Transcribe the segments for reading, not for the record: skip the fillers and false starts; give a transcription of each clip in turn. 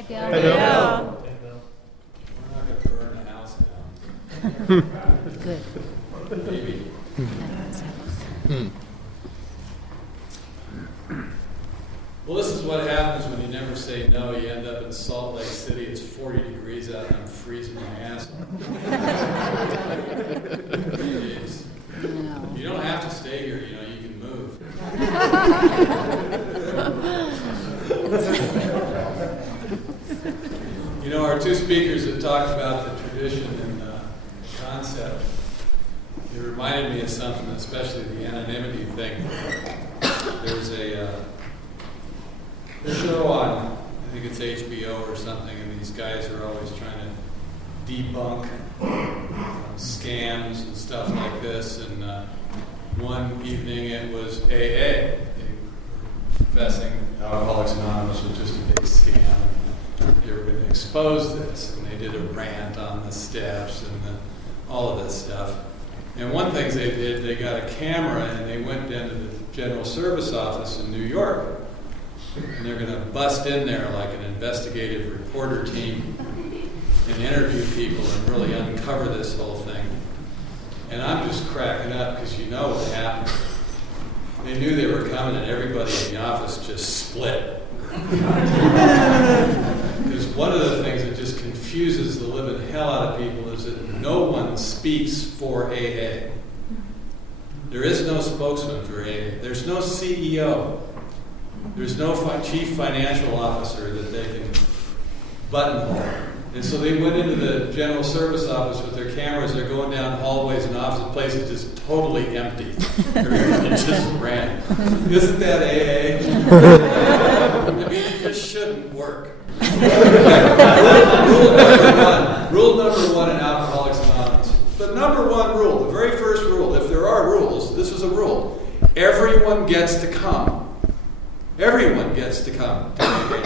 Hi, Bill. Hi, Bill. We're not going to burn the house down. Good. Maybe. Well, this is what happens when you never say no. You end up in Salt Lake City. It's 40 degrees out, and I'm freezing my ass off. Jeez. No. You don't have to stay here. You know, you can move. You know, our two speakers that talked about the tradition and concept, it reminded me of something, especially the anonymity thing. There's a show on, I think it's HBO or something, and these guys are always trying to debunk scams and stuff like this. And one evening it was AA. They were confessing Alcoholics Anonymous was just a big scam. They were going to expose this, and they did a rant on the steps and all of this stuff. And one thing they did, they got a camera and they went down to the General Service Office in New York. And they're going to bust in there like an investigative reporter team and interview people and really uncover this whole thing. And I'm just cracking up because you know what happened. They knew they were coming and everybody in the office just split. Because one of the things that just confuses the living hell out of people is that no one speaks for AA. There is no spokesman for AA. There's no CEO. There's no chief financial officer that they can buttonhole. And so they went into the General Service Office with their cameras. They're going down hallways and opposite places just totally empty. Everybody just ran. Isn't that AA? I mean, it just shouldn't work. Rule number one in Alcoholics Anonymous. The number one rule, the very first rule, if there are rules, this is a rule. Everyone gets to come. Everyone gets to come to AA.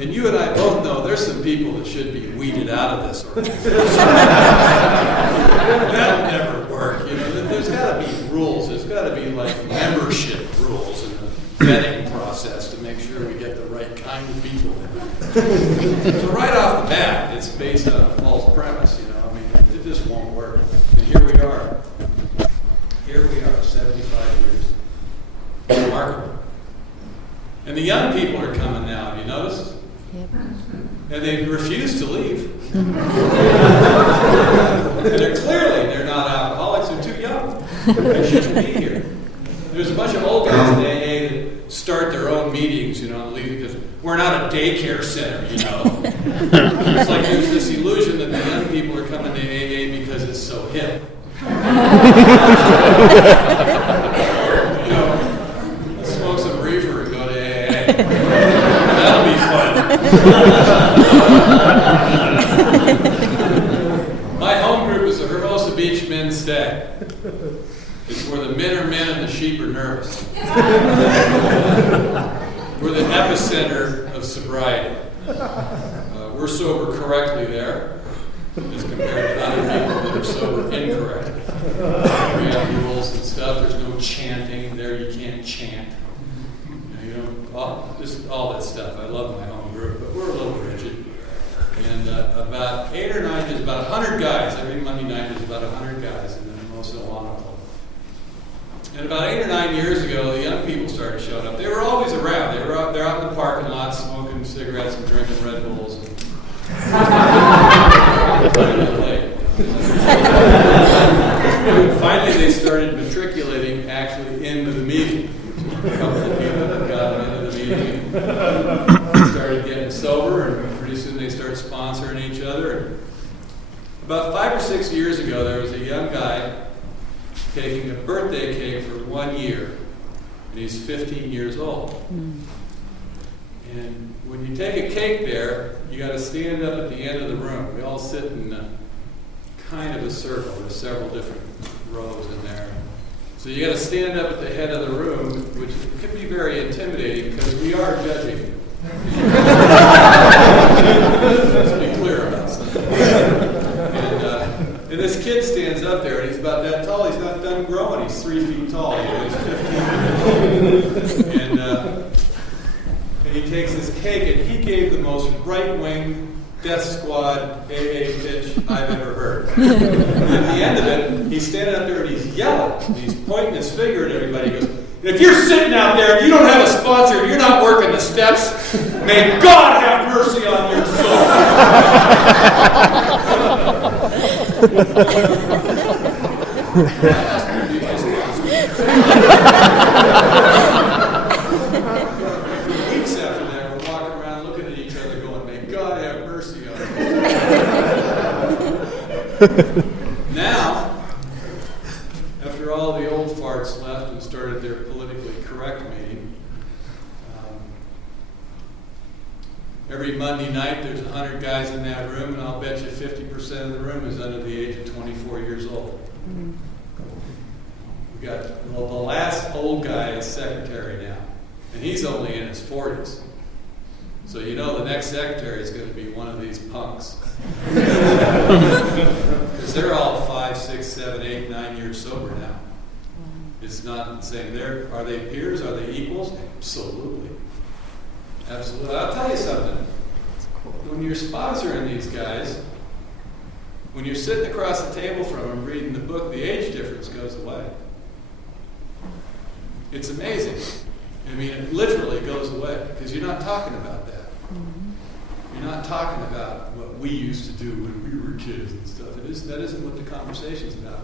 And you and I both know there's some people that should be weeded out of this organization. That'll never work. You know, there's got to be rules. There's got to be like membership rules and a vetting process to make sure we get the right kind of people in. So right off the bat, it's based on a false premise. You know, I mean, it just won't work. And here we are. Here we are, 75 years. Remarkable. And the young people are coming now. Have you noticed? Yep. And they refuse to leave. And they're not alcoholics. They're too young. They shouldn't be here. There's a bunch of old guys in AA that start their own meetings, you know, leave because we're not a daycare center, you know. It's like there's this illusion that the young people are coming to AA because it's so hip. You know, smoke some reefer and go to AA. That'll be fun. My home group is the Hermosa Beach Men's Stag. It's where the men are men and the sheep are nervous. We're the epicenter of sobriety. We're sober correctly there, as compared to other people that are sober incorrectly. We have rules and stuff. There's no chanting there. You can't chant. You know, just all that stuff. I love my home group, but we're a little rigid. And about 8 or 9, there's about 100 guys. Every Monday night there's about 100 guys in the Hermosa Club. And about 8 or 9 years ago, the young people started showing up. They were always around. They're out in the parking lot smoking cigarettes and drinking Red Bulls. Finally, they started matriculating actually into the meeting. A couple of people that got them into the meeting and started getting sober, and pretty soon they started sponsoring each other. And about 5 or 6 years ago, there was a young guy taking a birthday cake for 1 year, and he's 15 years old. And when you take a cake there, you got to stand up at the end of the room. We all sit in kind of a circle. There's several different rows in there. So you got to stand up at the head of the room, which can be very intimidating because we are judging you. Let's be clear about something. And this kid stands up there, and he's about that tall. He's not done growing. He's 3 feet tall. You know, he's 15 years old. and he takes his cake, and he gave the most right-wing death squad AA pitch I've ever heard. And at the end of it, he's standing up there and he's yelling, and he's pointing his finger at everybody. He goes, if you're sitting out there and you don't have a sponsor and you're not working the steps, may God have mercy on your soul. Weeks after that, we're walking around looking at each other going, may God have mercy on us. Now, after all the old farts left and started their politically correct meeting, every Monday night there's 100 guys in that room, and I'll bet you 50% of the room is under the age of 24 years old. We got, well, the last old guy is secretary now, and he's only in his 40s. So you know the next secretary is going to be one of these punks. Because they're all 5, 6, 7, 8, 9 years sober now. It's not saying are they peers? Are they equals? Absolutely. Absolutely. I'll tell you something. When you're sponsoring these guys, when you're sitting across the table from them reading the book, the age difference goes away. It's amazing. I mean, it literally goes away because you're not talking about that. You're not talking about what we used to do when we were kids and stuff. That isn't what the conversation's about.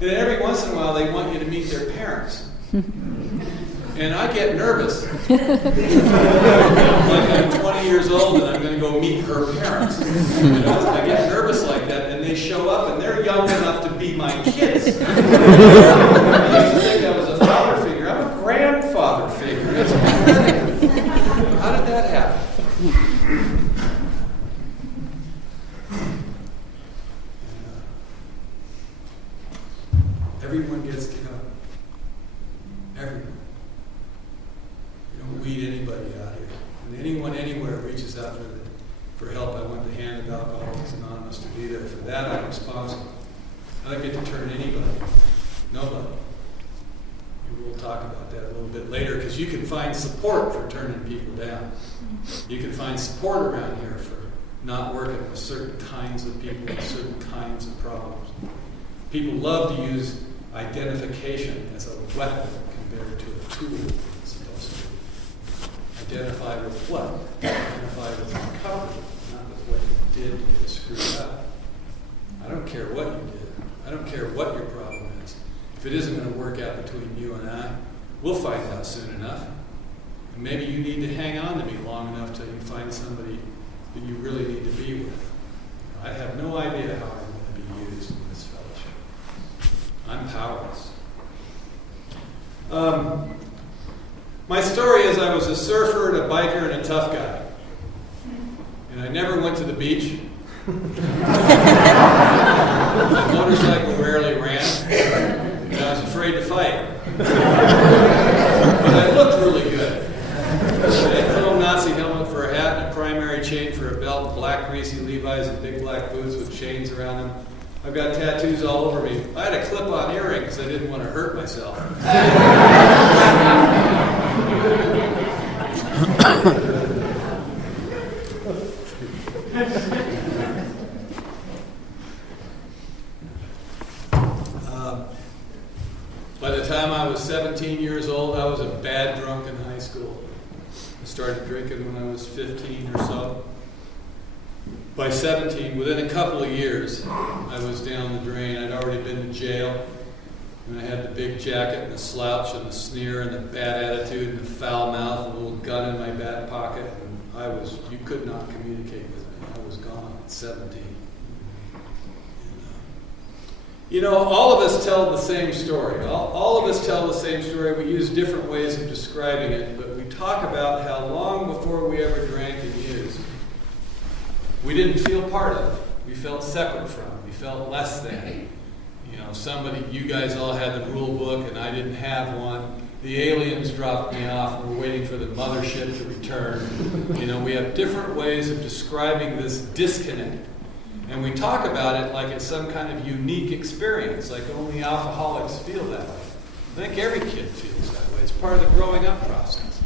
And every once in a while, they want you to meet their parents. And I get nervous. Like I'm 20 years old and I'm going to go meet her parents. You know, I get nervous like that, and they show up and they're young enough to be my kids. I used to think I was a father figure. I'm a grandfather figure. That's how did that happen? Everyone gets to come. Everyone. You don't weed anybody out here. When anyone anywhere reaches out for help, I want the hand of Alcoholics Anonymous to be there. For that, I'm responsible. I don't get to turn anybody. Nobody. We'll talk about that a little bit later, because you can find support for turning people down. You can find support around here for not working with certain kinds of people and certain kinds of problems. People love to use identification as a weapon compared to a tool it's supposed to. Identify with what? Identify with recovery, not with what you did to get screwed up. I don't care what you did. I don't care what your problem is. If it isn't going to work out between you and I, we'll find out soon enough. And maybe you need to hang on to me long enough till you find somebody that you really need to be with. I have no idea how I'm going to be used in this fellowship. I'm powerless. My story is I was a surfer and a biker and a tough guy. And I never went to the beach. My motorcycle rarely ran. And I was afraid to fight. But I looked really good. I had a little Nazi helmet for a hat and a primary chain for a belt, black greasy Levi's and big black boots with chains around them. I've got tattoos all over me. I had a clip-on earring because I didn't want to hurt myself. By the time I was 17 years old, I was a bad drunk in high school. I started drinking when I was 15 or so. By 17, within a couple of years, I was down the drain. I'd already been to jail, and I had the big jacket and the slouch and the sneer and the bad attitude and the foul mouth and a little gun in my back pocket. And you could not communicate with me. I was gone at 17. You know, all of us tell the same story. All of us tell the same story. We use different ways of describing it, but we talk about how long before we ever drank and used, we didn't feel part of it. We felt separate from it. We felt less than. You know, you guys all had the rule book and I didn't have one. The aliens dropped me off and we're waiting for the mothership to return. You know, we have different ways of describing this disconnect. And we talk about it like it's some kind of unique experience, like only alcoholics feel that way. I think every kid feels that way. It's part of the growing up process.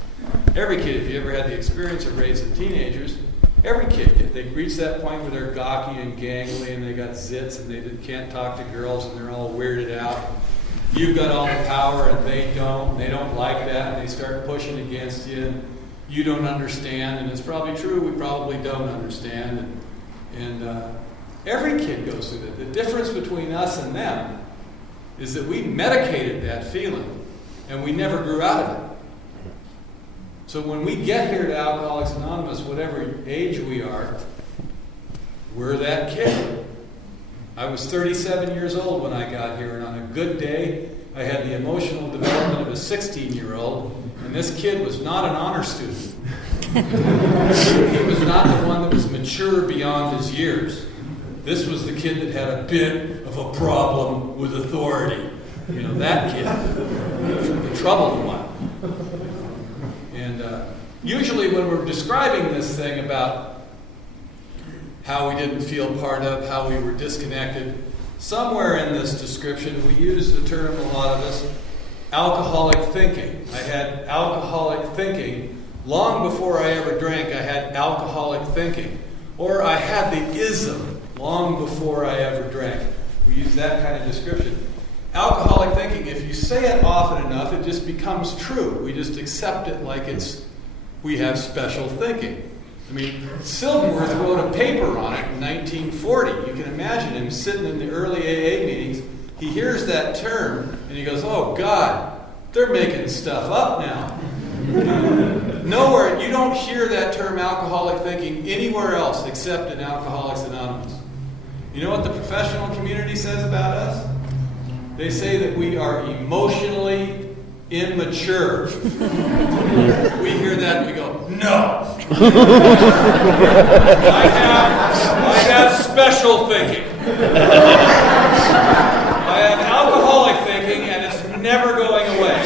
Every kid, if you ever had the experience of raising teenagers, every kid, if they reach that point where they're gawky and gangly and they got zits and they can't talk to girls and they're all weirded out, you've got all the power and they don't like that, and they start pushing against you, and you don't understand, and it's probably true, we probably don't understand, and every kid goes through that. The difference between us and them is that we medicated that feeling and we never grew out of it. So when we get here to Alcoholics Anonymous, whatever age we are, we're that kid. I was 37 years old when I got here, and on a good day, I had the emotional development of a 16-year-old, and this kid was not an honor student. He was not the one that was mature beyond his years. This was the kid that had a bit of a problem with authority. You know, that kid, the troubled one. And usually when we're describing this thing about how we didn't feel part of, how we were disconnected, somewhere in this description we use the term, a lot of us, alcoholic thinking. I had alcoholic thinking long before I ever drank. I had alcoholic thinking. Or I had the ism long before I ever drank. We use that kind of description. Alcoholic thinking, if you say it often enough, it just becomes true. We just accept it like we have special thinking. I mean, Silverworth wrote a paper on it in 1940. You can imagine him sitting in the early AA meetings. He hears that term, and he goes, oh, God, they're making stuff up now. Nowhere, you don't hear that term alcoholic thinking anywhere else except in Alcoholics Anonymous. You know what the professional community says about us? They say that we are emotionally immature. We hear that and we go, no. I have special thinking. I have alcoholic thinking, and it's never going away.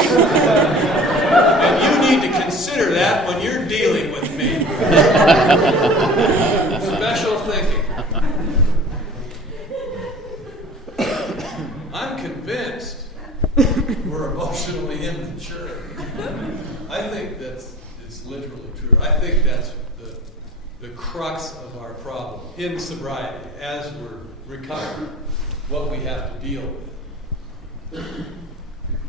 And you need to consider that when you're dealing with me. Special thinking. I'm convinced we're emotionally immature. I think that's literally true. I think that's the crux of our problem in sobriety as we're recovering, what we have to deal with.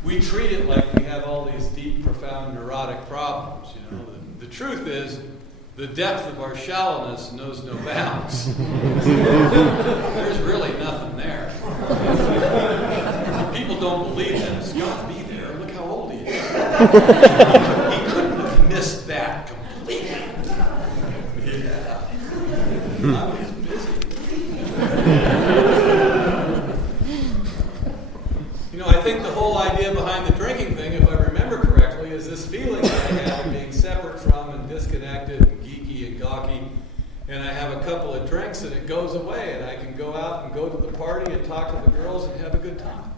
We treat it like we have all these deep, profound, neurotic problems. You know, the truth is, the depth of our shallowness knows no bounds. There's really nothing there. People don't believe this. You ought to be there. Look how old he is. He couldn't have missed that completely. Yeah. I was busy. You know, I think the whole idea behind the drinking thing, if I remember correctly, is this feeling that I have of being separate from and disconnected and geeky and gawky. And I have a couple of drinks and it goes away, and I can go out and go to the party and talk to the girls and have a good time.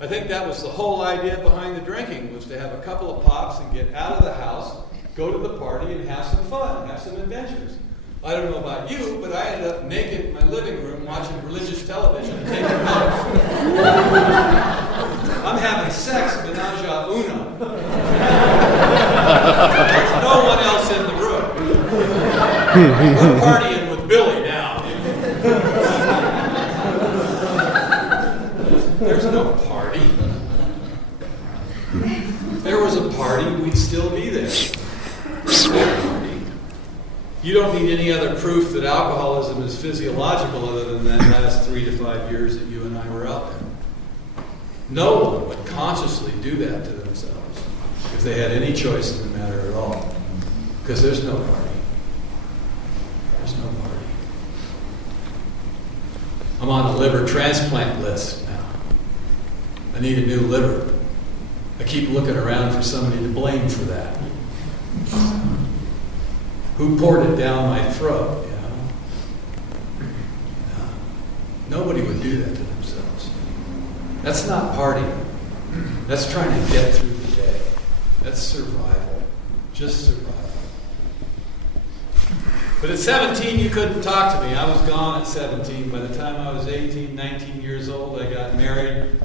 I think that was the whole idea behind the drinking, was to have a couple of pops and get out of the house, go to the party and have some fun, have some adventures. I don't know about you, but I ended up naked in my living room watching religious television and taking notes. I'm having sex menage a uno. There's no one else in the room. We're partying with Billy now. There's no party. If there was a party, we'd still be there. You don't need any other proof that alcoholism is physiological other than that last 3 to 5 years that you and I were out there. No one would consciously do that to themselves if they had any choice in the matter at all. Because there's no party. There's no party. I'm on the liver transplant list now. I need a new liver. I keep looking around for somebody to blame for that. Who poured it down my throat, you know? Nobody would do that to themselves. That's not partying. That's trying to get through the day. That's survival. Just survival. But at 17, you couldn't talk to me. I was gone at 17. By the time I was 18, 19 years old, I got married.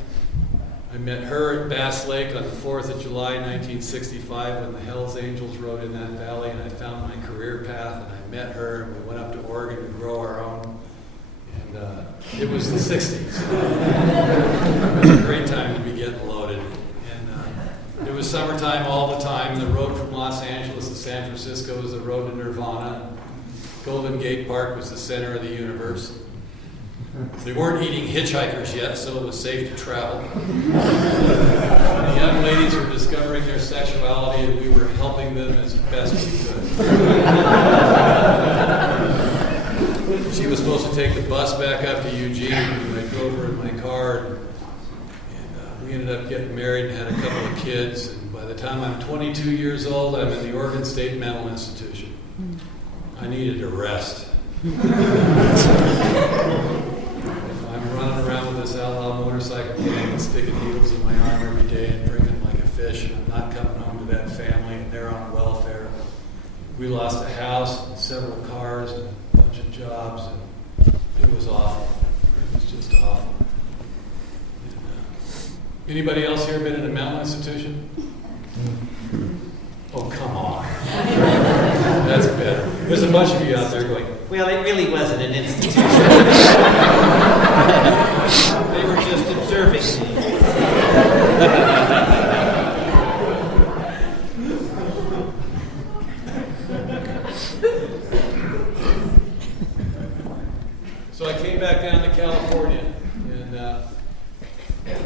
I I met her at Bass Lake on the 4th of July, 1965, when the Hells Angels rode in that valley, and I found my career path, and I met her, and we went up to Oregon to grow our own. And it was the 60s. It was a great time to be getting loaded. And it was summertime all the time. The road from Los Angeles to San Francisco was the road to Nirvana. Golden Gate Park was the center of the universe. They weren't eating hitchhikers yet, so it was safe to travel. The young ladies were discovering their sexuality, and we were helping them as best we could. She was supposed to take the bus back up to Eugene, and I drove her in my car, and we ended up getting married and had a couple of kids. And by the time I'm 22 years old, I'm in the Oregon State Mental Institution. I needed to rest. I'm running around with this outlaw motorcycle gang and sticking needles in my arm every day and drinking like a fish, and I'm not coming home to that family, and they're on welfare. We lost a house and several cars and a bunch of jobs, and it was awful. It was just awful. And, anybody else here been in a mental institution? Oh, come on. That's better. There's a bunch of you out there going, well, it really wasn't an institution. They were just observing me. So I came back down to California, and the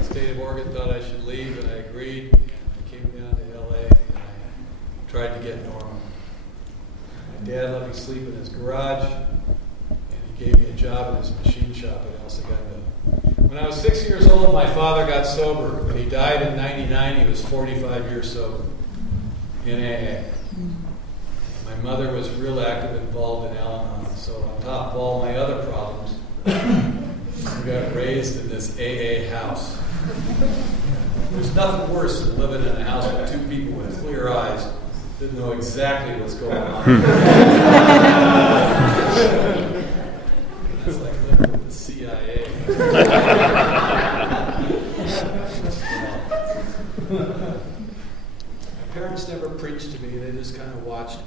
state of Oregon thought I should leave, and I agreed. And I came down to LA, and I tried to get normal. My dad let me sleep in his garage, and he gave me a job in his machine shop at El Segundo. When I was 6 years old, my father got sober. When he died in '99, he was 45 years sober in AA. My mother was real active, involved in Al-Anon. So on top of all my other problems, we got raised in this AA house. There's nothing worse than living in a house with two people with clear eyes that know exactly what's going on. It's like living with the CIA. My parents never preached to me, they just kind of watched me.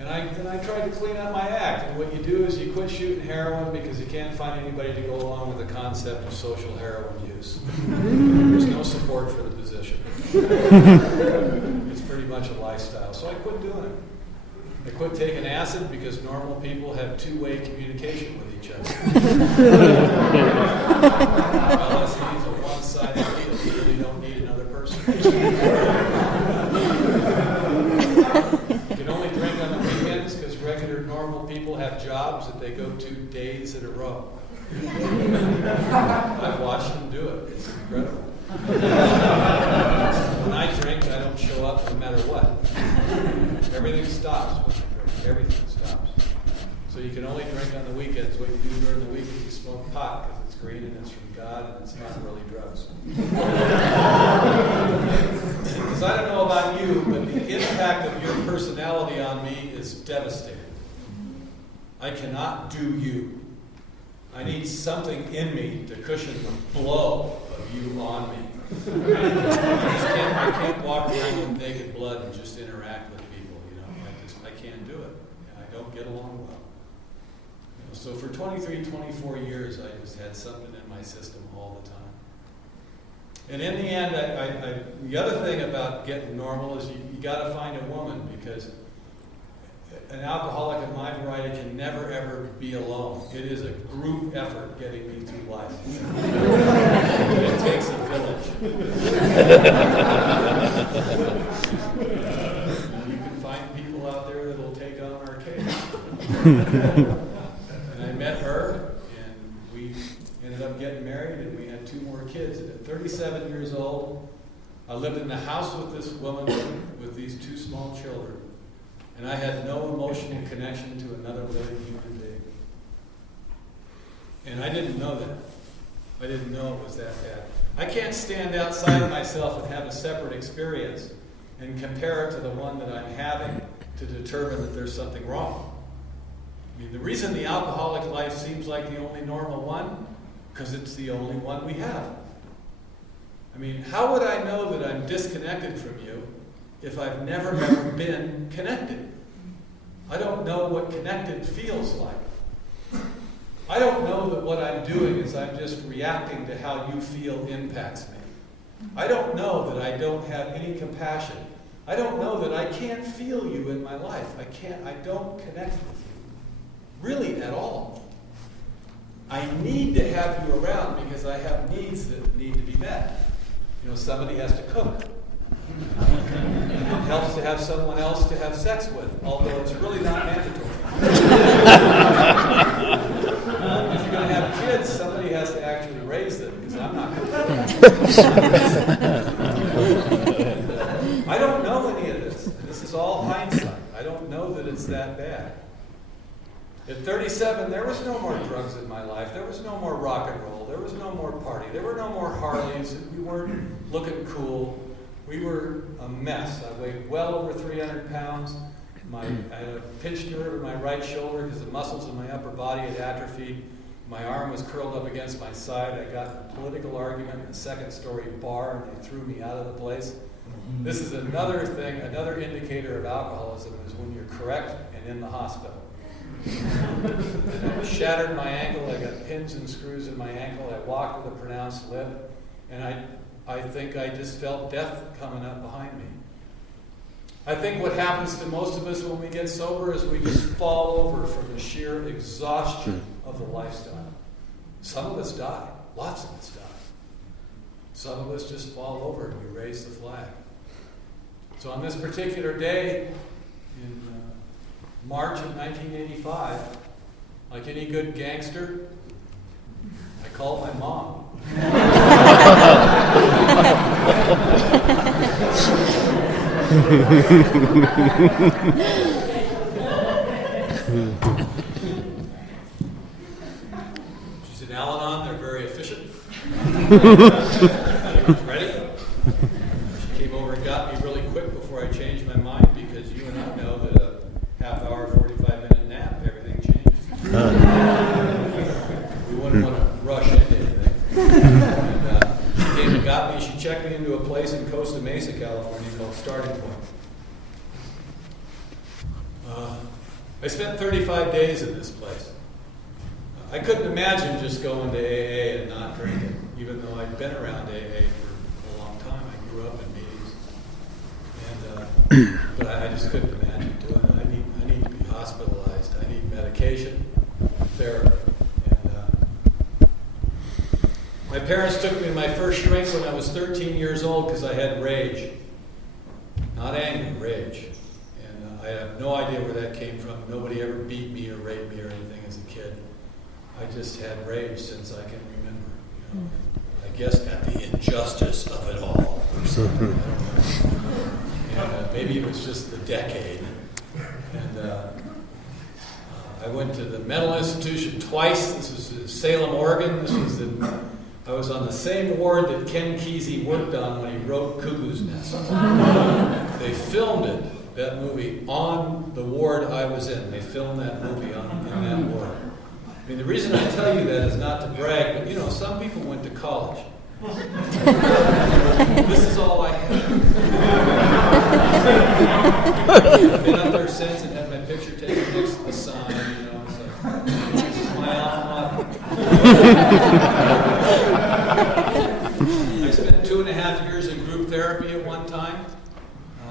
And I tried to clean up my act. And what you do is you quit shooting heroin because you can't find anybody to go along with the concept of social heroin use. There's no support for the position. It's pretty much a lifestyle. So I quit doing it. I quit taking acid because normal people have two-way communication with each other. LSD is a one-sided deal. You really don't need another person. You can only drink on the weekends because regular normal people have jobs that they go to days in a row. I've watched them do it. It's incredible. When I drink, I don't show up no matter what. Everything stops when I drink. Everything stops. So you can only drink on the weekends. What you do during the week is you smoke pot because it's green and it's from God and it's not really drugs. Because I don't know about you, but the impact of your personality on me is devastating. I cannot do you. I need something in me to cushion the blow of you on me. I can't walk around with naked blood and just interact with people. I can't do it. I don't get along well. So for 23, 24 years, I just had something in my system all the time. And in the end, the other thing about getting normal is you got to find a woman, because an alcoholic of my variety can never, ever be alone. It is a group effort getting me through life. It takes a village. You can find people out there that will take on our case. And I met her, and we ended up getting married, and we had 2 more kids. And at 37 years old, I lived in the house with this woman with these 2 small children. And I had no emotional connection to another living human being. And I didn't know that. I didn't know it was that bad. I can't stand outside of myself and have a separate experience and compare it to the one that I'm having to determine that there's something wrong. I mean, the reason the alcoholic life seems like the only normal one, Because it's the only one we have. I mean, how would I know that I'm disconnected from you if I've never ever been connected? I don't know what connected feels like. I don't know that what I'm doing is I'm just reacting to how you feel impacts me. I don't know that I don't have any compassion. I don't know that I can't feel you in my life. I don't connect with you. Really at all. I need to have you around because I have needs that need to be met. You know, somebody has to cook. It helps to have someone else to have sex with, although it's really not mandatory. If you're going to have kids, somebody has to actually raise them, because I'm not going to do that. I don't know any of this. This is all hindsight. I don't know that it's that bad. At 37, there was no more drugs in my life. There was no more rock and roll. There was no more party. There were no more Harleys. We weren't looking cool. We were a mess. I weighed well over 300 pounds. I had a pinched nerve in my right shoulder because the muscles in my upper body had atrophied. My arm was curled up against my side. I got in a political argument in a second-story bar, and they threw me out of the place. This is another thing, another indicator of alcoholism, is when you're correct and in the hospital. And I shattered my ankle. I got pins and screws in my ankle. I walked with a pronounced limp, and I think I just felt death coming up behind me. I think what happens to most of us when we get sober is we just fall over from the sheer exhaustion of the lifestyle. Some of us die. Lots of us die. Some of us just fall over and we raise the flag. So on this particular day in March of 1985, like any good gangster, I called my mom. She said, Al-Anon, they're very efficient. Ready? She came over and got me really quick before I changed my mind, because you and I know that a half-hour, 45-minute nap, everything changes. We wouldn't want to rush into anything. And she came and got me. She checked me into a place in Costa Mesa, California called Starting Point. I spent 35 days in this place. I couldn't imagine just going to AA and not drinking, even though I'd been around AA for a long time. I grew up in meetings. But I just couldn't imagine doing it. I need to be hospitalized. I need medication, therapy. And my parents took me to my first shrink when I was 13 years old because I had rage. Not anger, rage. And I have no idea where that came from. Nobody ever beat me or raped me or anything as a kid. I just had rage since I can remember. You know? I guess at the injustice of it all. Or something. I don't know. And maybe it was just the decade. And I went to the mental institution twice. This was in Salem, Oregon. I was on the same ward that Ken Kesey worked on when he wrote Cuckoo's Nest. They filmed it, that movie, on the ward I was in. They filmed that movie in that ward. I mean, the reason I tell you that is not to brag, but you know, some people went to college. This is all I have. I've been up there since and had my picture taken next to the sign, you know, it's like, this is my alma mater. I spent 2.5 years in group therapy at one time.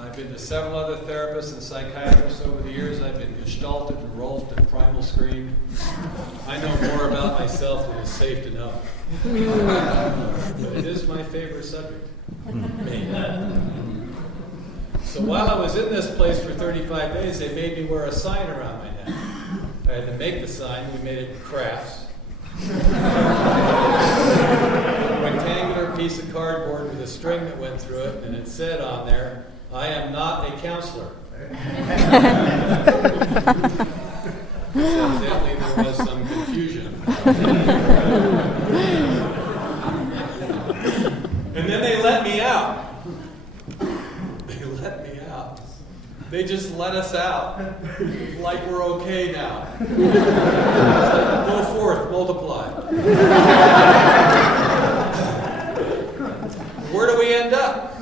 I've been to several other therapists and psychiatrists over the years. I've been gestalted and Rolfed and primal screened. I know more about myself than is safe to know. But it is my favorite subject. So while I was in this place for 35 days, they made me wear a sign around my neck. I had to make the sign. We made it in crafts. A rectangular piece of cardboard with a string that went through it, and it said on there, I am not a counselor. Evidently there was some confusion. And then they let me out. They let me out. They just let us out, like we're okay now. Go forth, multiply. Where do we end up?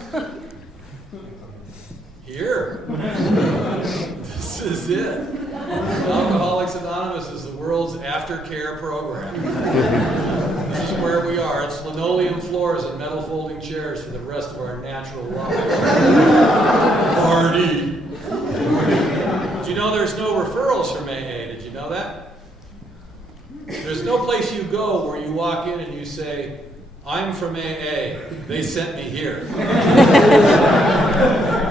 Here. This is it. Alcoholics Anonymous is the world's aftercare program. This is where we are. It's linoleum floors and metal folding chairs for the rest of our natural lives. Party. Did you know there's no referrals from AA? Did you know that? There's no place you go where you walk in and you say, I'm from AA. They sent me here.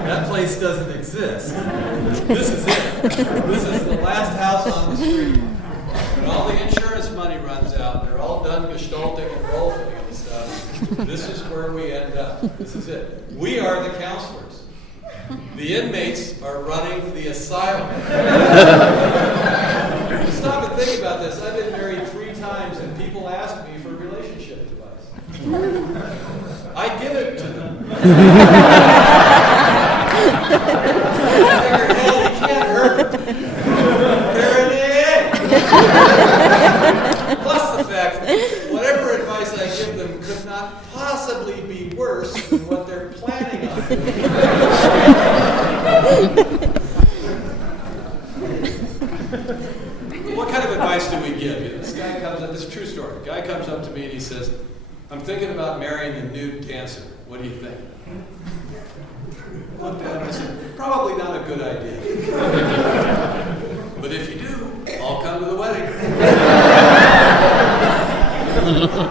That place doesn't exist. This is it. This is the last house on the street. When all the insurance money runs out, they're all done gestalting and rolfing and stuff. This is where we end up. This is it. We are the counselors. The inmates are running the asylum. Stop and think about this. I've been married 3 times and people ask me for relationship advice. I give it to them. I figure, hey, you can't hurt them. They're in AA. Plus the fact that whatever advice I give them could not possibly be worse than what they're planning on doing. What kind of advice do we give? This guy comes up, this is a true story. A guy comes up to me and he says, I'm thinking about marrying the nude dancer. What do you think? I looked at him and I said, probably not a good idea. But if you do, I'll come to the wedding.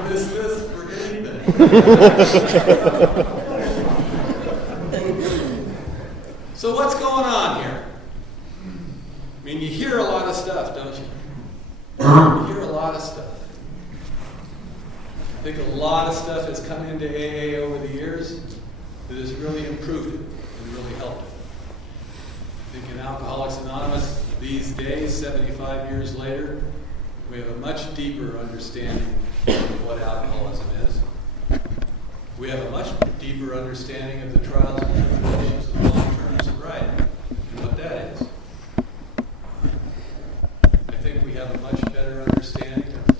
This for anything. So what's going on here? I mean, you hear a lot of stuff, don't you? You hear a lot of stuff. I think a lot of stuff has come into AA over the years that has really improved it and really helped it. I think in Alcoholics Anonymous these days, 75 years later, we have a much deeper understanding of what alcoholism is. We have a much deeper understanding of the trials and tribulations of long-term sobriety and what that is. I think we have a much better understanding of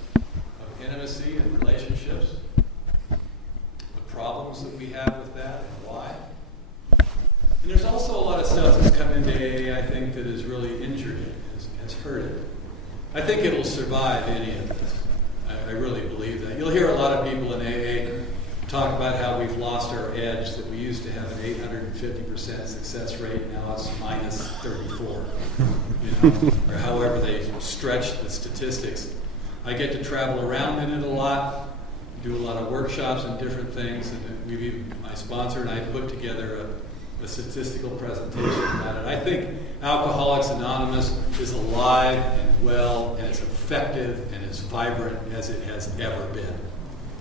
intimacy and relationships, the problems that we have with that and why. And there's also a lot of stuff that's come into AA, I think, that has really injured it, has hurt it. I think it'll survive any of this. I really believe that. You'll hear a lot of people in AA talk about how we've lost our edge, that we used to have an 850% success rate, now it's minus 34, or however they stretch the statistics. I get to travel around in it a lot, do a lot of workshops and different things, and my sponsor and I put together a statistical presentation about it. I think Alcoholics Anonymous is alive and well and as effective and as vibrant as it has ever been.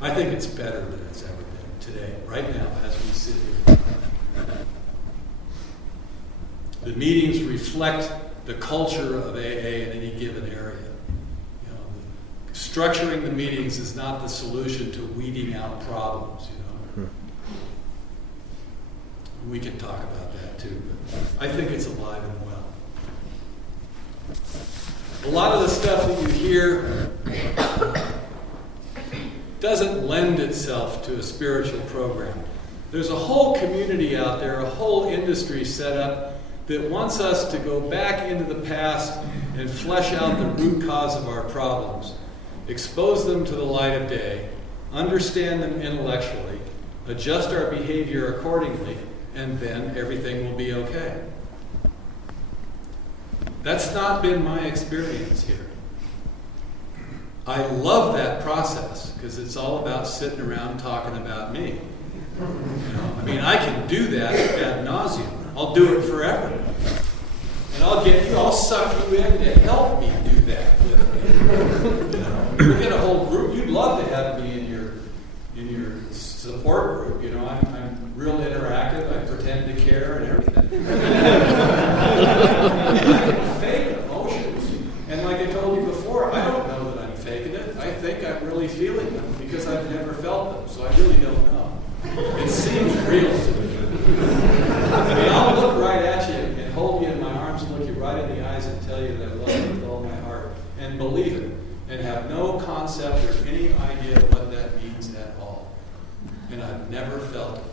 I think it's better than it's ever been today, right now, as we sit here. The meetings reflect the culture of AA in any given area. Structuring the meetings is not the solution to weeding out problems, We can talk about that too, but I think it's alive and well. A lot of the stuff that you hear doesn't lend itself to a spiritual program. There's a whole community out there, a whole industry set up that wants us to go back into the past and flesh out the root cause of our problems, expose them to the light of day, understand them intellectually, adjust our behavior accordingly, and then everything will be okay. That's not been my experience here. I love that process because it's all about sitting around talking about me. I mean, I can do that ad nauseum. I'll do it forever. And I'll suck you in to help me do that with me. We get a whole group. You'd love to have me in your support group. I'm real interactive. I pretend to care and everything. I can fake emotions. And like I told you before, I don't know that I'm faking it. I think I'm really feeling them because I've never felt them. So I really don't know. It seems real to me. I mean, I'll look right at you and hold you eyes and tell you that I love you with all my heart and believe it and have no concept or any idea what that means at all. And I've never felt it.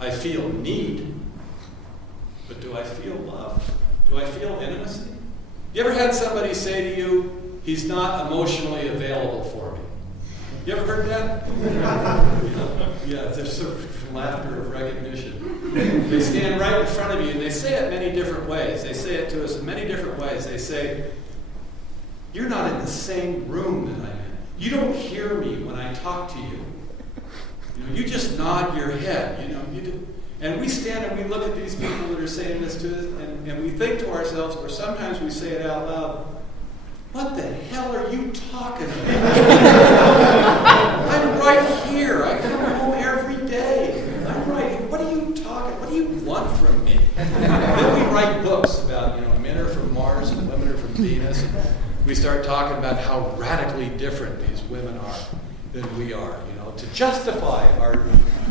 I feel need, but do I feel love? Do I feel intimacy? You ever had somebody say to you, he's not emotionally available for me? You ever heard that? Yeah, there's some laughter of recognition. They stand right in front of you and they say it many different ways. They say it to us in many different ways. They say, you're not in the same room that I'm in. You don't hear me when I talk to you. You just nod your head. You do. And we stand and we look at these people that are saying this to us, and we think to ourselves, or sometimes we say it out loud, what the hell are you talking about? I'm right here. I come home every day. I'm right here. What are you talking? What do you want from me? Then we write books about, men are from Mars and women are from Venus. And we start talking about how radically different these women are than we are, to justify our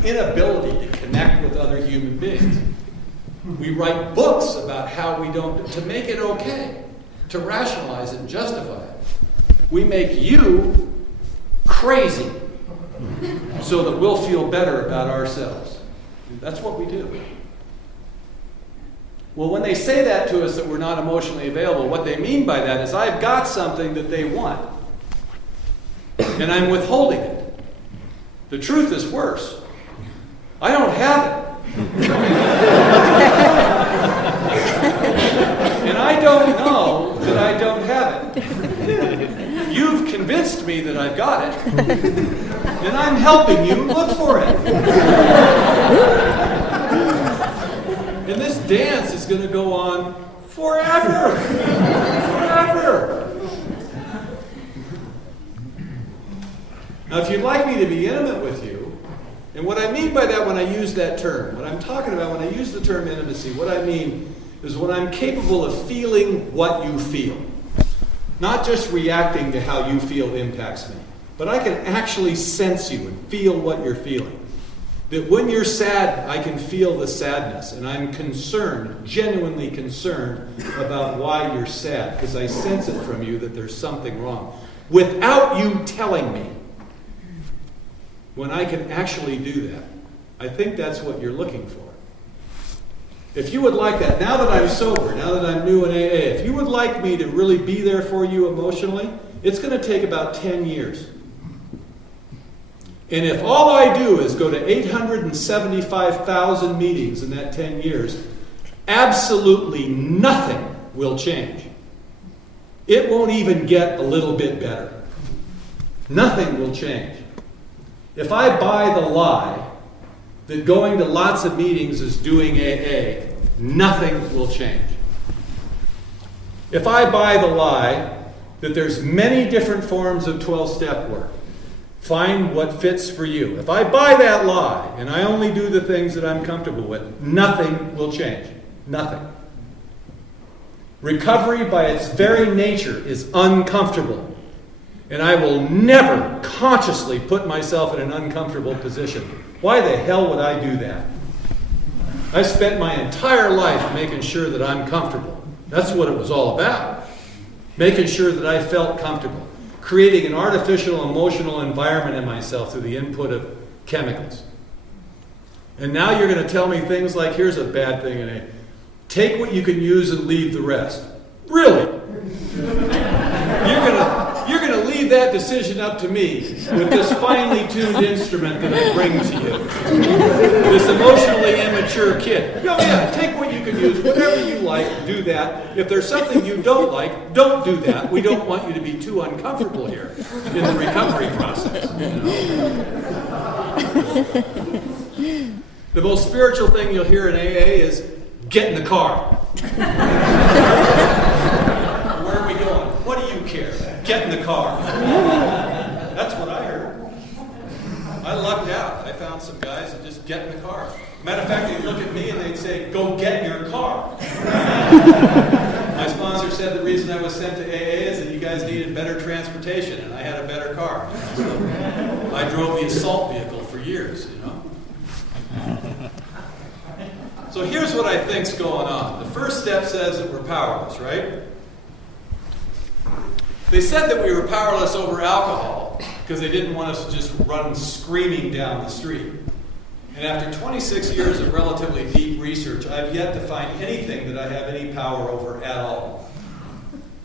inability to connect with other human beings. We write books about how we don't, to make it okay, to rationalize it and justify it. We make you crazy so that we'll feel better about ourselves. That's what we do. Well, when they say that to us, that we're not emotionally available, what they mean by that is I've got something that they want, and I'm withholding it. The truth is worse. I don't have it. And I don't know that I don't have it. You've convinced me that I've got it, and I'm helping you look for it. And this dance is going to go on forever. Forever. Now, if you'd like me to be intimate with you, and what I mean by that when I use that term, what I'm talking about when I use the term intimacy, what I mean is when I'm capable of feeling what you feel. Not just reacting to how you feel impacts me, but I can actually sense you and feel what you're feeling. That when you're sad, I can feel the sadness, and I'm concerned, genuinely concerned about why you're sad, because I sense it from you that there's something wrong. Without you telling me, when I can actually do that, I think that's what you're looking for. If you would like that, now that I'm sober, now that I'm new in AA, if you would like me to really be there for you emotionally, it's going to take about 10 years. And if all I do is go to 875,000 meetings in that 10 years, absolutely nothing will change. It won't even get a little bit better. Nothing will change. If I buy the lie that going to lots of meetings is doing AA, nothing will change. If I buy the lie that there's many different forms of 12-step work, find what fits for you. If I buy that lie and I only do the things that I'm comfortable with, nothing will change. Nothing. Recovery by its very nature is uncomfortable. And I will never consciously put myself in an uncomfortable position. Why the hell would I do that? I spent my entire life making sure that I'm comfortable. That's what it was all about. Making sure that I felt comfortable. Creating an artificial emotional environment in myself through the input of chemicals. And now you're going to tell me things like, here's a bad thing in it. Take what you can use and leave the rest. Really? You're going to leave that decision up to me with this finely tuned instrument that I bring to you. This emotionally immature kid. Oh yeah, take what you can use, whatever you like, do that. If there's something you don't like, don't do that. We don't want you to be too uncomfortable here in the recovery process. The most spiritual thing you'll hear in AA is, get in the car. Where are we going? What do you care? Get in the car. That's what I heard. I lucked out. I found some guys that just get in the car. Matter of fact, they'd look at me and they'd say, go get in your car. My sponsor said the reason I was sent to AA is that you guys needed better transportation, and I had a better car. So I drove the assault vehicle for years, So So here's what I think's going on. The first step says that we're powerless, right? They said that we were powerless over alcohol because they didn't want us to just run screaming down the street. And after 26 years of relatively deep research, I've yet to find anything that I have any power over at all.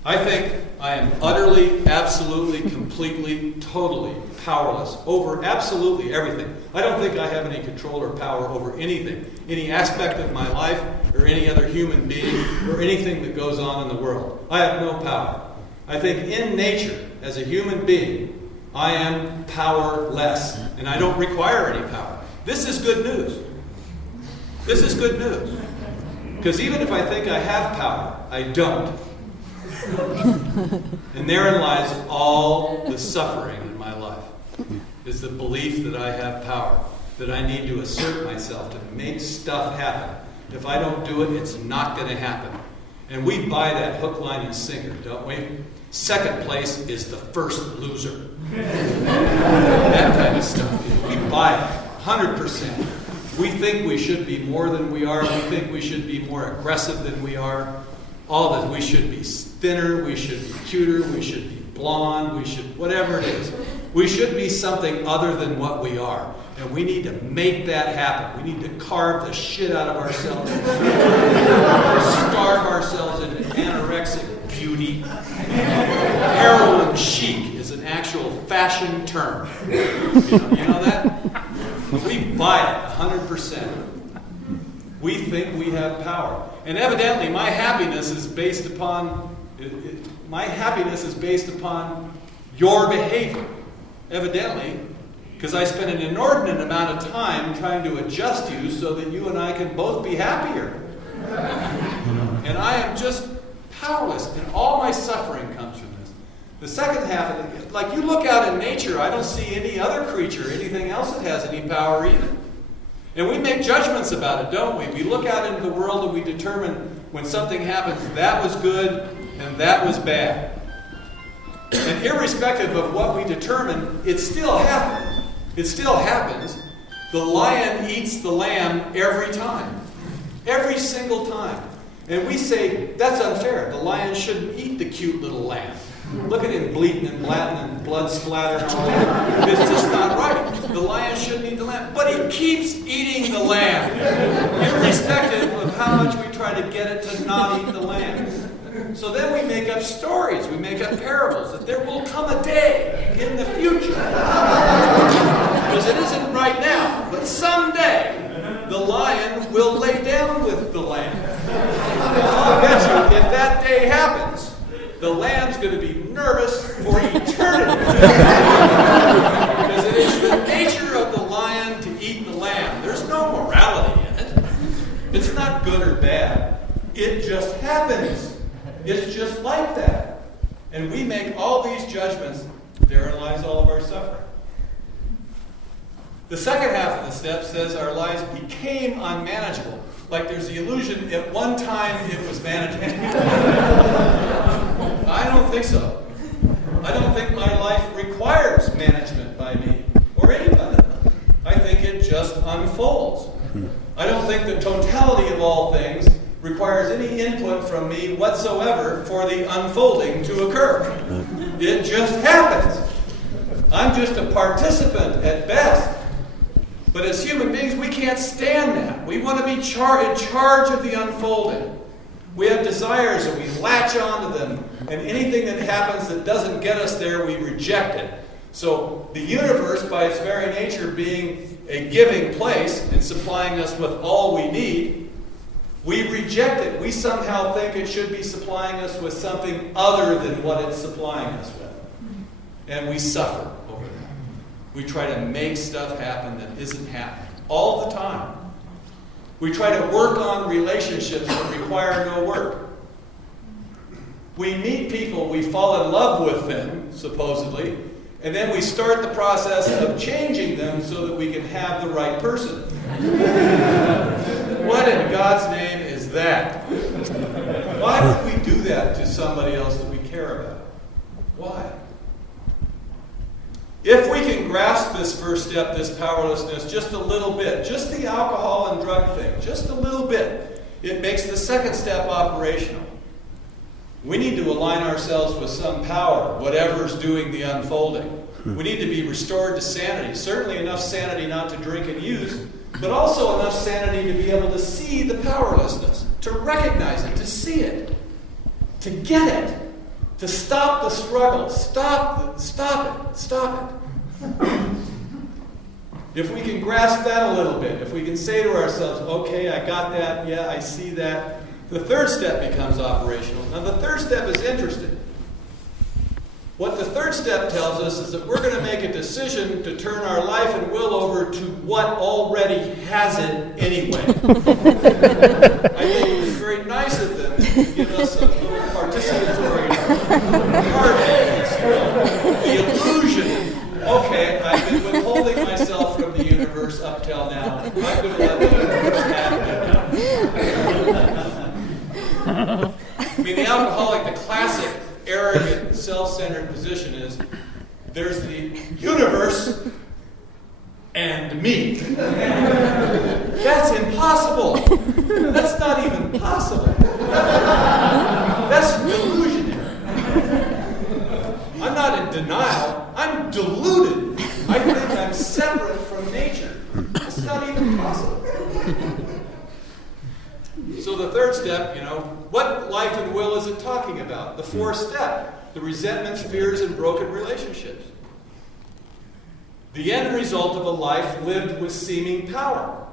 I think I am utterly, absolutely, completely, totally powerless over absolutely everything. I don't think I have any control or power over anything, any aspect of my life or any other human being or anything that goes on in the world. I have no power. I think in nature, as a human being, I am powerless, and I don't require any power. This is good news. This is good news. Because even if I think I have power, I don't. And therein lies all the suffering in my life, is the belief that I have power, that I need to assert myself to make stuff happen. If I don't do it, it's not going to happen. And we buy that hook, line, and sinker, don't we? Second place is the first loser. That kind of stuff. We buy it, 100%. We think we should be more than we are. We think we should be more aggressive than we are. All of it. We should be thinner. We should be cuter. We should be blonde. We should, whatever it is. We should be something other than what we are. And we need to make that happen. We need to carve the shit out of ourselves. Starve ourselves into anorexic beauty. Heroin chic is an actual fashion term. You know that? We buy it 100%. We think we have power. And evidently my happiness is based upon your behavior. Evidently, because I spend an inordinate amount of time trying to adjust you so that you and I can both be happier. And I am just powerless, and all my suffering comes from this. The second half of it, like you look out in nature, I don't see any other creature, anything else that has any power either. And we make judgments about it, don't we? We look out into the world and we determine when something happens, that was good and that was bad. And irrespective of what we determine, it still happens. It still happens. The lion eats the lamb every time. Every single time. And we say, that's unfair. The lion shouldn't eat the cute little lamb. Look at him bleating and blatting and blood splattering all over. It's just not right. The lion shouldn't eat the lamb. But he keeps eating the lamb. Irrespective of how much we try to get it to not eat the lamb. So then we make up stories. We make up parables that there will come a day in the future. Because it isn't right now. But someday, the lion will lay down with the lamb. I'll bet you, if that day happens, the lamb's going to be nervous for eternity. Because it is the nature of the lion to eat the lamb. There's no morality in it. It's not good or bad. It just happens. It's just like that. And we make all these judgments. Therein lies all of our suffering. The second half of the step says our lives became unmanageable. Like there's the illusion at one time it was manageable. I don't think so. I don't think my life requires management by me or anybody. I think it just unfolds. I don't think the totality of all things requires any input from me whatsoever for the unfolding to occur. It just happens. I'm just a participant at best. But as human beings, we can't stand that. We want to be in charge of the unfolding. We have desires and we latch onto them. And anything that happens that doesn't get us there, we reject it. So the universe, by its very nature being a giving place and supplying us with all we need, we reject it. We somehow think it should be supplying us with something other than what it's supplying us with. And we suffer over that. We try to make stuff happen that isn't happening all the time. We try to work on relationships that require no work. We meet people, we fall in love with them, supposedly, and then we start the process of changing them so that we can have the right person. What in God's name is that? Why would we do that to somebody else that we care about? Why? If we can grasp this first step, this powerlessness, just a little bit, just the alcohol and drug thing, just a little bit, it makes the second step operational. We need to align ourselves with some power, whatever's doing the unfolding. We need to be restored to sanity, certainly enough sanity not to drink and use, but also enough sanity to be able to see the powerlessness, to recognize it, to see it, to get it, to stop the struggle, stop it. If we can grasp that a little bit, if we can say to ourselves, okay, I got that, yeah, I see that, the third step becomes operational. Now the third step is interesting. What the third step tells us is that we're going to make a decision to turn our life and will over to what already has it anyway. I think it was very nice of them to give us a little participatory part of the illusion. Okay, I've been withholding myself from the universe up till now. I'm going to let the universe have it. I mean, the alcoholic, the classic arrogant, self-centered position is there's the universe and me. That's impossible. That's not even possible. That's delusionary. I'm not in denial. I'm deluded. I think I'm separate from nature. It's not even possible. So the third step, what life and will is it talking about? The fourth step, the resentments, fears, and broken relationships. The end result of a life lived with seeming power.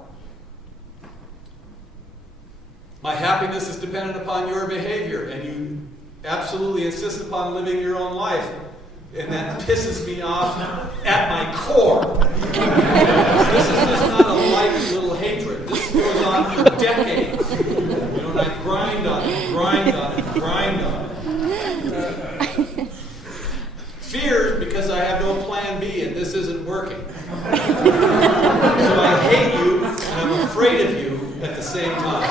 My happiness is dependent upon your behavior, and you absolutely insist upon living your own life, and that pisses me off at my core. This is just not a light little hatred. This goes on for decades. And I grind on it. Fear because I have no plan B and this isn't working. So I hate you and I'm afraid of you at the same time.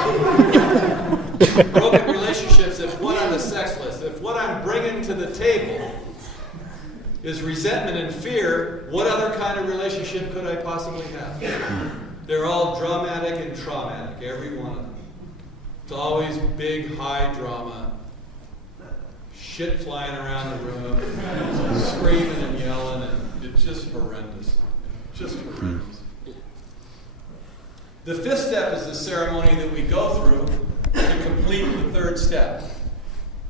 Broken relationships, if what I'm a sex list, if what I'm bringing to the table is resentment and fear, what other kind of relationship could I possibly have? They're all dramatic and traumatic, every one of them. It's always big, high drama, shit flying around the room, screaming and yelling, and it's just horrendous. Just horrendous. The fifth step is the ceremony that we go through to complete the third step.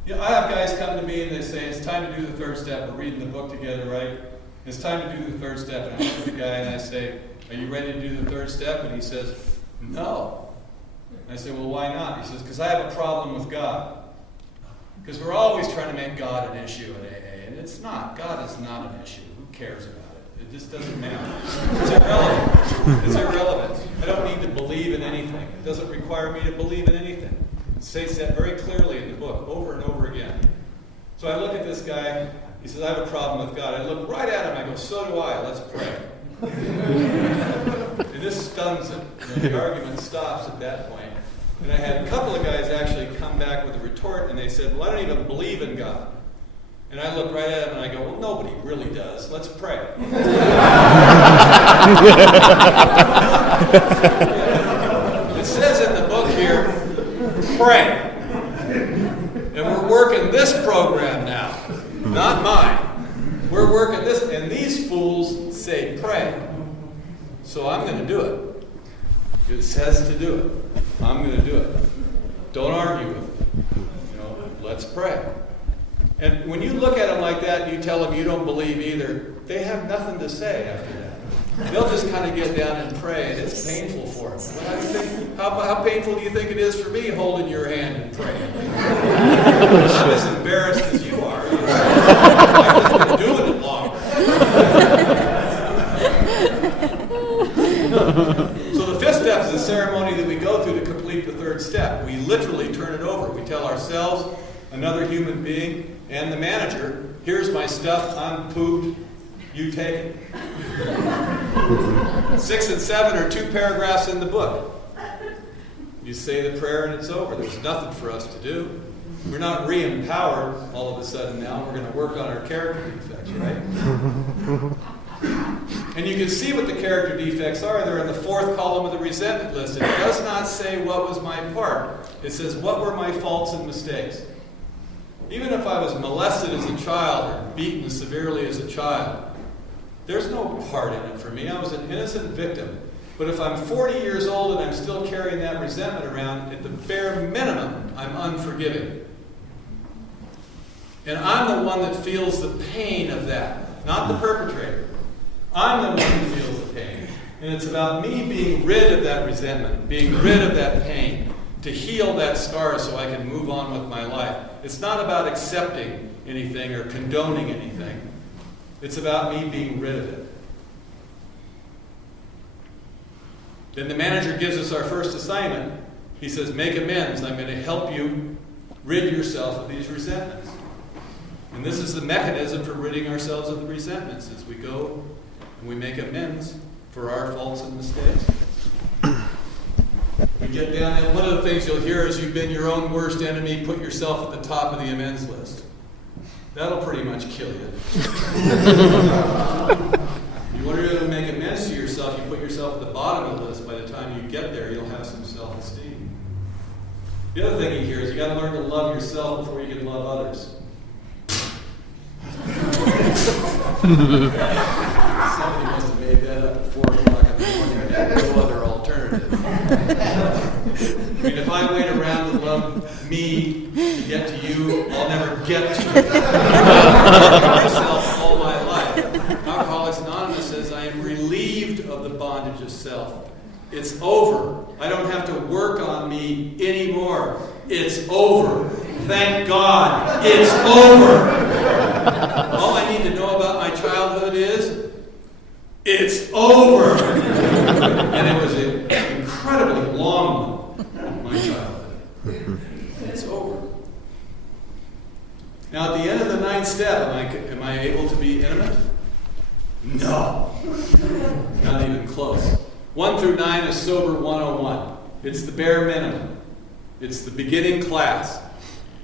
I have guys come to me and they say, it's time to do the third step. We're reading the book together, right? It's time to do the third step. And I look at the guy and I say, are you ready to do the third step? And he says, no. And I say, well, why not? He says, because I have a problem with God. Because we're always trying to make God an issue in AA, and it's not. God is not an issue. Who cares about it? It just doesn't matter. It's irrelevant. It's irrelevant. I don't need to believe in anything. It doesn't require me to believe in anything. It states that very clearly in the book, over and over again. So I look at this guy. He says, I have a problem with God. I look right at him. I go, so do I. Let's pray. And this stuns him. The argument stops at that point. And I had a couple of guys actually come back with a retort, and they said, well, I don't even believe in God. And I look right at him and I go, well, nobody really does. Let's pray. It says in the book here, pray. And we're working this program now, not mine. We're working this, and these fools say pray. So I'm going to do it. It says to do it. I'm going to do it. Don't argue with it. Let's pray. And when you look at them like that and you tell them you don't believe either, they have nothing to say after that. They'll just kind of get down and pray, and it's painful for them. How painful do you think it is for me holding your hand and praying? I'm as embarrassed as you are. I've just been doing it longer. So the fifth step is the ceremony that we go through to complete the third step. We literally turn it over. We tell ourselves, another human being, and the manager, here's my stuff, I'm pooped, you take it. 6 and 7 are 2 paragraphs in the book. You say the prayer and it's over. There's nothing for us to do. We're not re-empowered all of a sudden now. We're going to work on our character defects, right? And you can see what the character defects are. They're in the 4th column of the resentment list. It does not say what was my part. It says what were my faults and mistakes. Even if I was molested as a child or beaten severely as a child, there's no part in it for me. I was an innocent victim. But if I'm 40 years old and I'm still carrying that resentment around, at the bare minimum, I'm unforgiving. And I'm the one that feels the pain of that, not the perpetrator. I'm the one who feels the pain. And it's about me being rid of that resentment, being rid of that pain, to heal that scar so I can move on with my life. It's not about accepting anything or condoning anything. It's about me being rid of it. Then the manager gives us our first assignment. He says, make amends. I'm going to help you rid yourself of these resentments. And this is the mechanism for ridding ourselves of the resentments, as we go and we make amends for our faults and mistakes. We get down, and one of the things you'll hear is you've been your own worst enemy, put yourself at the top of the amends list. That'll pretty much kill you. You want to make amends to yourself, you put yourself at the bottom of the list. By the time you get there, you'll have some self-esteem. The other thing you hear is you got to learn to love yourself before you can love others. Somebody must have made that up at 4 o'clock in the morning and had no other alternative. I mean, if I wait around to love me to get to you, I'll never get to you. I love myself all my life. Alcoholics Anonymous says, I am relieved of the bondage of self. It's over. I don't have to work on me anymore. It's over. Thank God, it's over. All I need to know about my childhood is, it's over. And it was an incredibly long one, my childhood. It's over. Now, at the end of the 9th step, am I able to be intimate? No. Not even close. 1 through 9 is Sober 101. It's the bare minimum. It's the beginning class.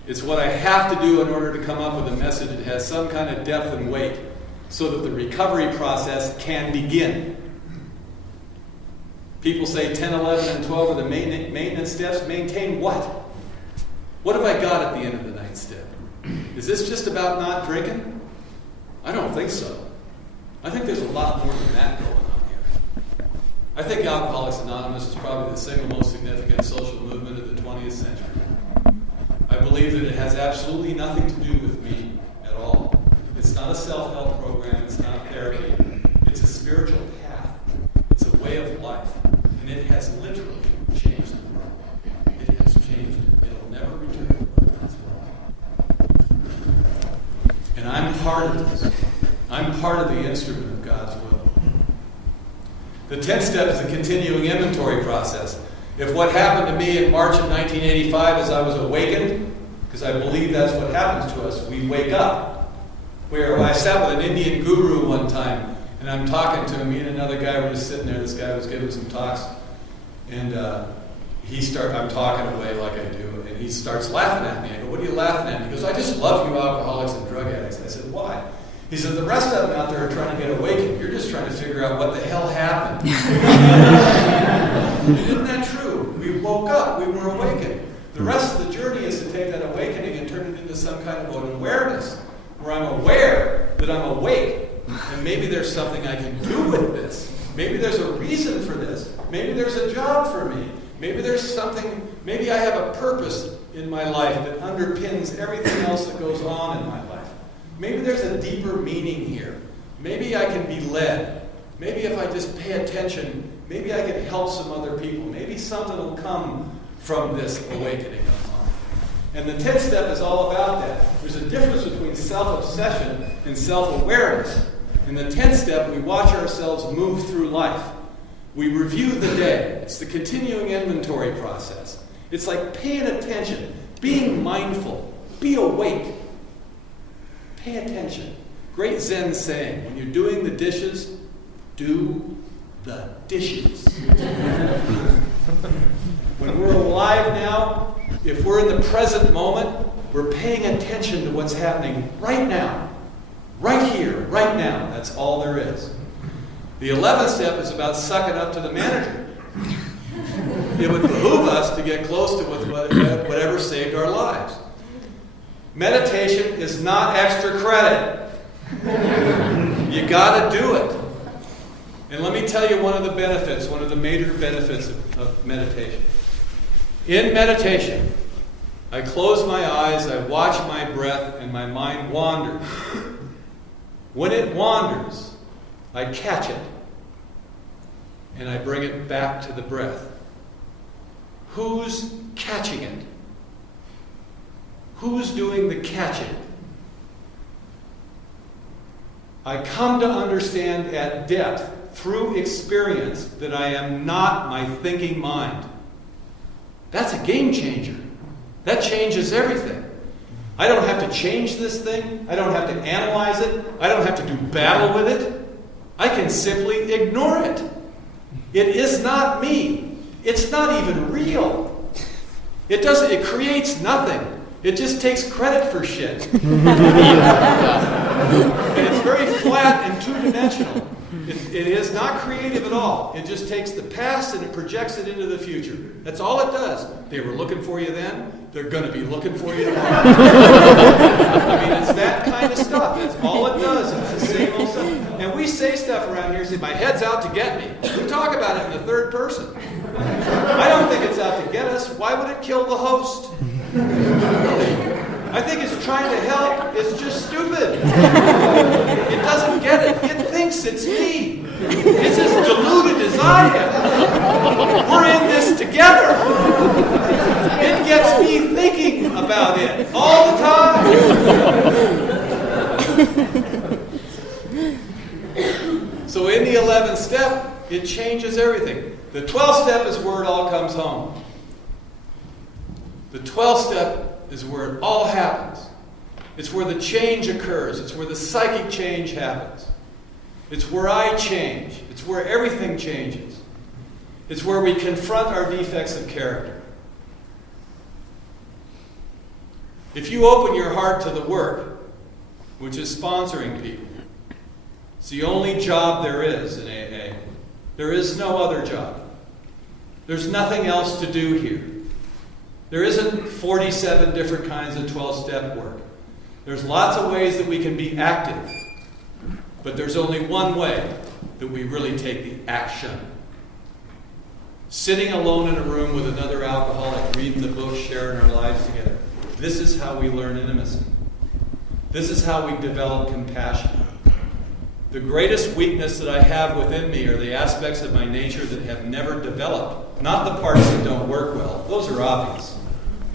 It's what I have to do in order to come up with a message that has some kind of depth and weight so that the recovery process can begin. People say 10, 11, and 12 are the maintenance steps. Maintain what? What have I got at the end of the 9th step? Is this just about not drinking? I don't think so. I think there's a lot more than that going on here. I think Alcoholics Anonymous is probably the single most significant social movement of the 20th century. I believe that it has absolutely nothing to do with me at all. It's not a self-help program. It's not therapy. It's a spiritual path. It's a way of life. And it has literally changed the world. It has changed it. It'll never return to what it once was. And I'm part of this. I'm part of the instrument of God's will. The 10th step is a continuing inventory process. If what happened to me in March of 1985 is I was awakened, because I believe that's what happens to us, we wake up. Where I sat with an Indian guru one time, and I'm talking to him, me and another guy were just sitting there, this guy was giving some talks, and I'm talking away like I do, and he starts laughing at me. I go, what are you laughing at? He goes, I just love you alcoholics and drug addicts. I said, why? He said, the rest of them out there are trying to get awakened. You're just trying to figure out what the hell happened. Isn't that true? We woke up. We were awakened. The rest of the journey is to take that awakening and turn it into some kind of an awareness, where I'm aware that I'm awake. And maybe there's something I can do with this. Maybe there's a reason for this. Maybe there's a job for me. Maybe there's something, maybe I have a purpose in my life that underpins everything else that goes on in my life. Maybe there's a deeper meaning here. Maybe I can be led. Maybe if I just pay attention, maybe I can help some other people. Maybe something will come from this awakening of mine. And the 10th step is all about that. There's a difference between self-obsession and self-awareness. In the 10th step, we watch ourselves move through life. We review the day. It's the continuing inventory process. It's like paying attention, being mindful, be awake. Pay attention. Great Zen saying, when you're doing the dishes, do the dishes. When we're alive now, if we're in the present moment, we're paying attention to what's happening right now. Right here, right now. That's all there is. The 11th step is about sucking up to the manager. It would behoove us to get close to whatever saved our lives. Meditation is not extra credit. You got to do it. And let me tell you one of the benefits, one of the major benefits of meditation. In meditation, I close my eyes, I watch my breath, and my mind wanders. When it wanders, I catch it, and I bring it back to the breath. Who's catching it? Who's doing the catching? I come to understand at depth, through experience, that I am not my thinking mind. That's a game changer. That changes everything. I don't have to change this thing. I don't have to analyze it. I don't have to do battle with it. I can simply ignore it. It is not me. It's not even real. It creates nothing. It just takes credit for shit. And it's very flat and two-dimensional. It is not creative at all. It just takes the past and it projects it into the future. That's all it does. They were looking for you then. They're going to be looking for you tomorrow. I mean, it's that kind of stuff. That's all it does. It's the same old stuff. And we say stuff around here, say, my head's out to get me. We talk about it in the third person. I don't think it's out to get us. Why would it kill the host? I think it's trying to help. It's just stupid. It doesn't get it. It thinks it's me. It's as deluded as I am. We're in this together. It gets me thinking about it all the time. So in the 11th step, it changes everything. The 12th step is where it all comes home. The 12th step is where it all happens. It's where the change occurs. It's where the psychic change happens. It's where I change. It's where everything changes. It's where we confront our defects of character. If you open your heart to the work, which is sponsoring people, it's the only job there is in AA. There is no other job. There's nothing else to do here. There isn't 47 different kinds of 12-step work. There's lots of ways that we can be active, but there's only one way that we really take the action. Sitting alone in a room with another alcoholic, reading the book, sharing our lives together. This is how we learn intimacy. This is how we develop compassion. The greatest weakness that I have within me are the aspects of my nature that have never developed. Not the parts that don't work well. Those are obvious.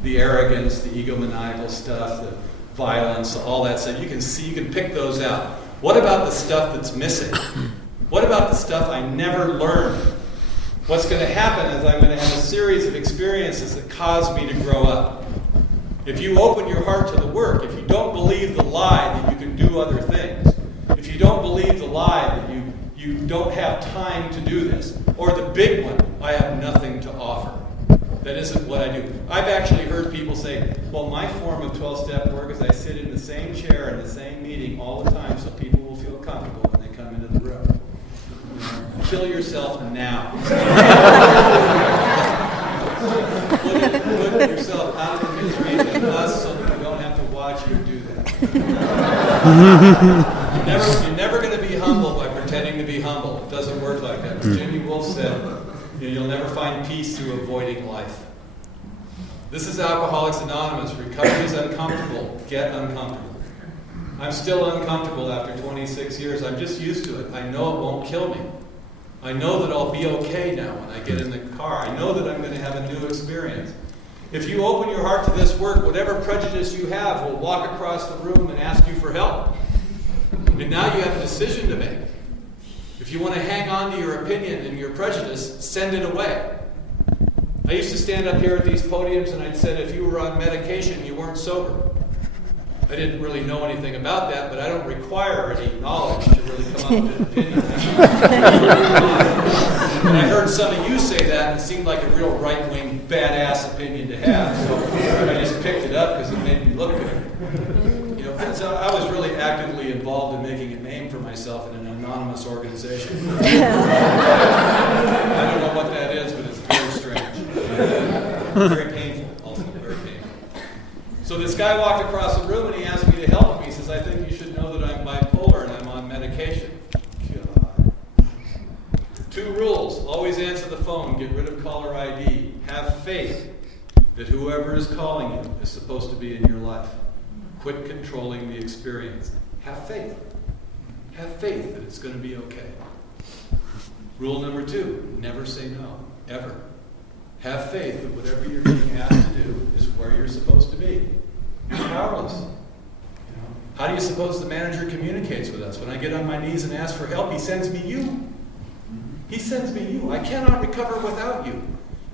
The arrogance, the egomaniacal stuff, the violence, all that stuff. You can see, you can pick those out. What about the stuff that's missing? What about the stuff I never learned? What's going to happen is I'm going to have a series of experiences that cause me to grow up. If you open your heart to the work, if you don't believe the lie that you can do other things, if you don't believe the lie that you don't have time to do this, or the big one, I have nothing to offer. That isn't what I do. I've actually heard people say, well, my form of 12-step work is I sit in the same chair in the same meeting all the time so people will feel comfortable when they come into the room. Kill yourself now. Put yourself out of the misery and us so that we don't have to watch you do that. You're never going to be humble by pretending to be humble. It doesn't work like that. As Jimmy Wolf said, you'll never find peace through avoiding life. This is Alcoholics Anonymous. Recovery is uncomfortable. Get uncomfortable. I'm still uncomfortable after 26 years. I'm just used to it. I know it won't kill me. I know that I'll be okay now when I get in the car. I know that I'm going to have a new experience. If you open your heart to this work, whatever prejudice you have will walk across the room and ask you for help. And now you have a decision to make. If you want to hang on to your opinion and your prejudice, send it away. I used to stand up here at these podiums and I'd said if you were on medication, you weren't sober. I didn't really know anything about that, but I don't require any knowledge to really come up with an opinion. And I heard some of you say that, and it seemed like a real right-wing, badass opinion to have. So I just picked it up because it made me look good. You know, so I was really actively involved in making a name for myself in an anonymous organization. I don't know what that is, but it's very strange. Very painful, also very painful. So this guy walked across the room and he asked me to help him. He says, I think you should know that I'm bipolar and I'm on medication. God. 2 rules. Always answer the phone. Get rid of caller ID. Have faith that whoever is calling you is supposed to be in your life. Quit controlling the experience. Have faith. Have faith that it's going to be okay. Rule number 2, never say no, ever. Have faith that whatever you're being asked to do is where you're supposed to be. You're powerless. You know? How do you suppose the manager communicates with us? When I get on my knees and ask for help, he sends me you. He sends me you. I cannot recover without you.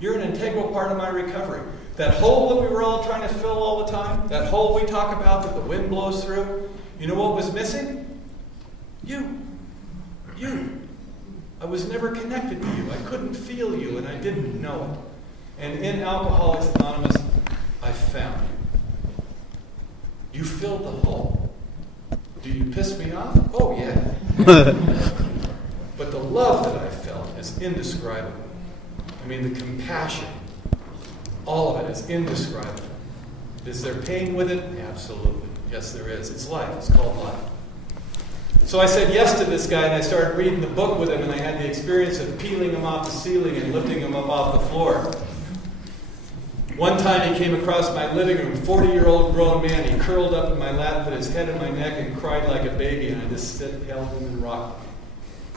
You're an integral part of my recovery. That hole that we were all trying to fill all the time, that hole we talk about that the wind blows through, you know what was missing? You. You. I was never connected to you. I couldn't feel you, and I didn't know it. And in Alcoholics Anonymous, I found you. You filled the hole. Do you piss me off? Oh, yeah. But the love that I felt is indescribable. I mean, the compassion, all of it is indescribable. Is there pain with it? Absolutely. Yes, there is. It's life. It's called life. So I said yes to this guy, and I started reading the book with him, and I had the experience of peeling him off the ceiling and lifting him up off the floor. One time he came across my living room, 40-year-old grown man. He curled up in my lap, put his head in my neck, and cried like a baby, and I just held him and rocked him.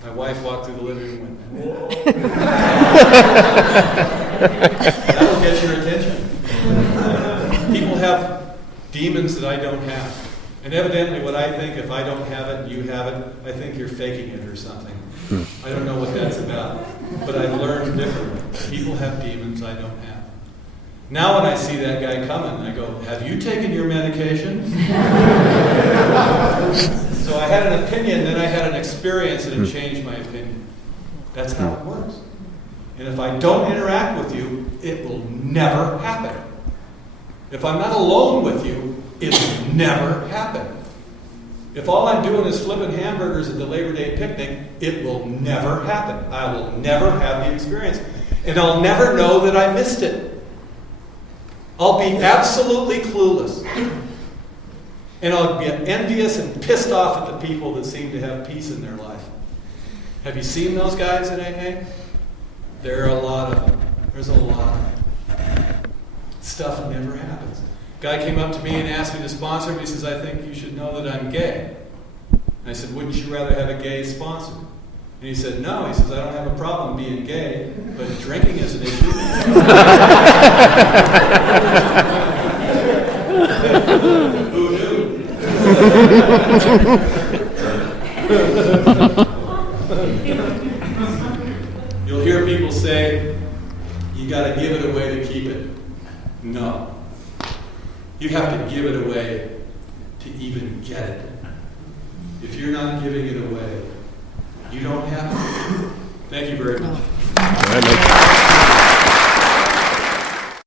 My wife walked through the living room and went, whoa. That'll get your attention. People have demons that I don't have. And evidently what I think, if I don't have it and you have it, I think you're faking it or something. I don't know what that's about. But I've learned differently. People have demons I don't have. Now when I see that guy coming, I go, have you taken your medication? So I had an opinion, then I had an experience, and it changed my opinion. That's how it works. And if I don't interact with you, it will never happen. If I'm not alone with you, it will never happen. If all I'm doing is flipping hamburgers at the Labor Day picnic, it will never happen. I will never have the experience. And I'll never know that I missed it. I'll be absolutely clueless. And I'll be envious and pissed off at the people that seem to have peace in their life. Have you seen those guys in AA? There are a lot of them. There's a lot of them. Stuff never happens. Guy came up to me and asked me to sponsor him. He says, I think you should know that I'm gay. And I said, wouldn't you rather have a gay sponsor? And he said, no. He says, I don't have a problem being gay, but drinking is an issue. Who knew? You'll hear people say, you got to give it away to keep it. No. You have to give it away to even get it. If you're not giving it away, you don't have it. Thank you very much.